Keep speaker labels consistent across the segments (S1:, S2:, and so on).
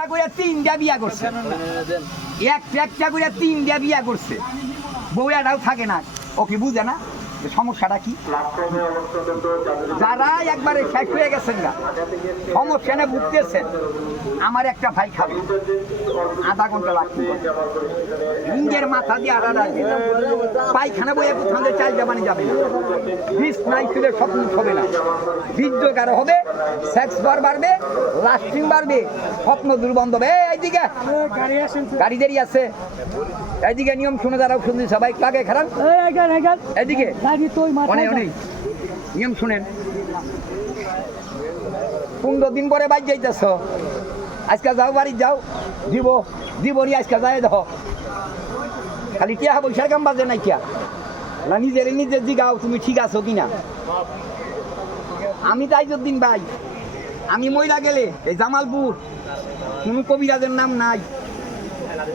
S1: একটা করে তিনটা বিয়া করছে। একটা একটা করে তিনটা বিয়া করছে। বউয়াটাও থাকে না। ওকে বুঝে না সমস্যাটা কি? যারা একবারে শেষ হয়ে গেছেন না সমস্যা না ভুগতেছেন। আমার একটা ভাই খাবে। আধা ঘণ্টা লাগবে। নিজের মাথা দিয়ে আড়া রাখবে পায়খানা বইয়ে কোথাও চাল জামানি যাবে না। বিষ নাই স্বপ্ন হবে না। বীর্য কারও হবে সেক্স বার বাড়বে লাস্টিং বাড়বে স্বপ্ন দুর্বন্ধ হবে। এইদিকে।
S2: গাড়ি
S1: দেরি আছে। এইদিকে নিয়ম শুনে দাঁড়াও শুনছি সবাই কাকে খারাপ।
S2: এই আগান আগান
S1: এদিকে
S2: গাড়ি। তো ওই মাথায়
S1: অনেক অনেক। নিয়ম শুনেন। পনেরো দিন পরে বাইর যাইতেছ। আজকে যাও, বাড়ি যাও। দিব দিব নি, আজকে যাই দেখো। খালি টিয়া পয়সার কাম বাজে নাই কিয়া না নিজের নিজে জিগাও তুমি ঠিক আছো কিনা? আমি তাই দিন ভাই। আমি মহিলা গেলে, এই জামালপুর। কোনো কবিরাজের নাম নাই।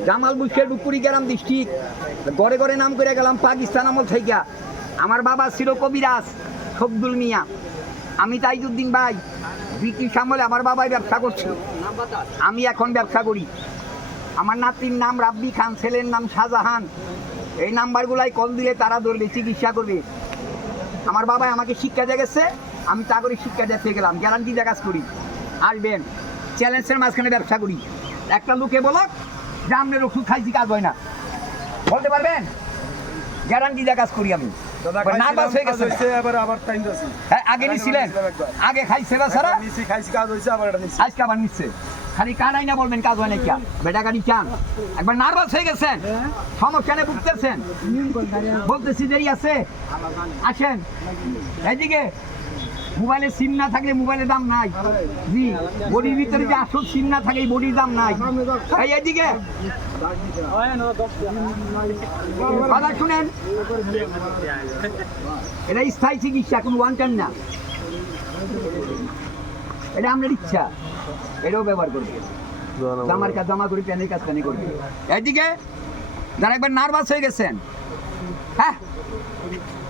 S1: জামালপুর শেরপুকুরি গ্রাম ডিস্ট্রিক্ট গড়ে গড়ে নাম করে গেলাম, পাকিস্তান আমল থেকে আমার বাবা ছিল কবিরাজ শব্দুল মিয়া। আমি তাইজুদ্দিন ভাই। ব্রিটিশ আমলে আমার বাবাই ব্যবসা করছিল। আমি এখন ব্যবসা করি। আমার নাতির নাম রাব্বি খান, ছেলের নাম শাহজাহান। এই নাম্বারগুলাই কল দিলে তারা ধরবে চিকিৎসা করবে। আমার বাবা আমাকে শিক্ষা দিয়ে গেছে, আমি তা করে শিক্ষা দিতে গেলাম গ্যারান্টি দিয়ে কাজ করি। আসবেন চ্যালেঞ্জের মাঝখানে ব্যবসা করি। একটা লোকে বলক, যে ওষুধ খাইছি, কাজ হয় না। বলতে পারবেন? গ্যারান্টি দিয়ে কাজ করি আমি। নার্ভাস হয়ে গেছে।
S3: এবার আবার টাইম আছে
S1: আগে নিছিলেন। আগে খাইছে না সারা।
S3: নিচে খাইছি কাজ হয়েছে আবার এটা নিচে
S1: আজকে আবার নিচ্ছে। খালি কানাই না বলবেন কাজ না কিয়া বেটা গাড়ি চান। একবার নার্ভাস হয়ে গেছেন। সমস্যা নিয়ে ভুগতেছেন। বলতেছি দেরি আছে। আসেন। এইদিকে মোবাইলে সিম না থাকলে মোবাইলের দাম নাই। জি বডির ভিতরে যে আসল সিম না থাকে বডির দাম নাই। এই এদিকে এটা স্থায়ী চিকিৎসা, কোনো ওয়ান টাইম না। এটা আপনার ইচ্ছা। এটাও ব্যবহার করবে। জামার কাজ জামা করি, প্যানের কাজ প্যানে করবে। এদিকে যারা একবার নার্ভাস হয়ে গেছেন হ্যাঁ?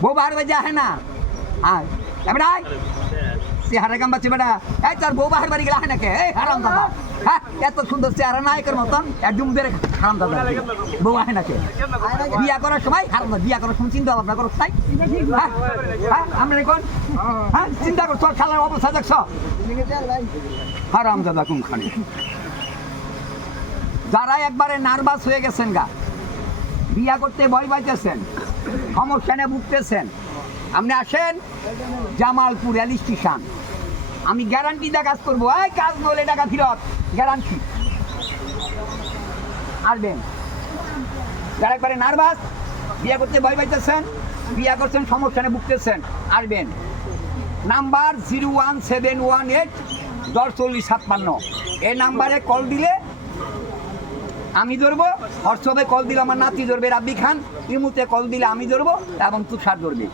S1: বউ বার আহে না। আয়। এবার আয়। চেহারা কাম পাচ্ছে বেটা। এই তোর বউ বাহির বাড়ি গেলে আহে নাকি? এই হারাম দাদা। হ্যাঁ এত সুন্দর হ্যাঁ হ্যাঁ হ্যাঁ যারা একবারে নার্ভাস হয়ে গেছেন গা, বিয়া করতে ভয় পাইতেছেন সমস্যা ভুগতেছেন। আপনি আসেন জামালপুর রেল স্টেশন। আমি গ্যারান্টি দিয়ে কাজ করব। এই কাজ বলে টাকা ফিরত। গ্যারান্টি আসবেন। যারা একবারে নার্ভাস বিয়ে করতে ভয় পাইতেছেন, বিয়া করছেন, সমস্যা ভুগতেছেন, আসবেন। Number zero one seven one eight দশ চল্লিশ ছাপ্পান্ন। এই নাম্বারে কল দিলে আমি ধরবো, হোয়াটসঅ্যাপে কল দিলে আমার নাতি ধরবে, রাব্বি খান, ইমুতে কল দিলে আমি ধরবো, এবং তুষার ধরবে।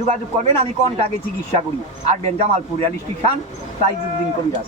S1: যোগাযোগ করবেন আমি কন্টাকে চিকিৎসা করি। আর আসবেন জামালপুর রেল স্টেশন সাইজুদ্দিন কবিরাজ।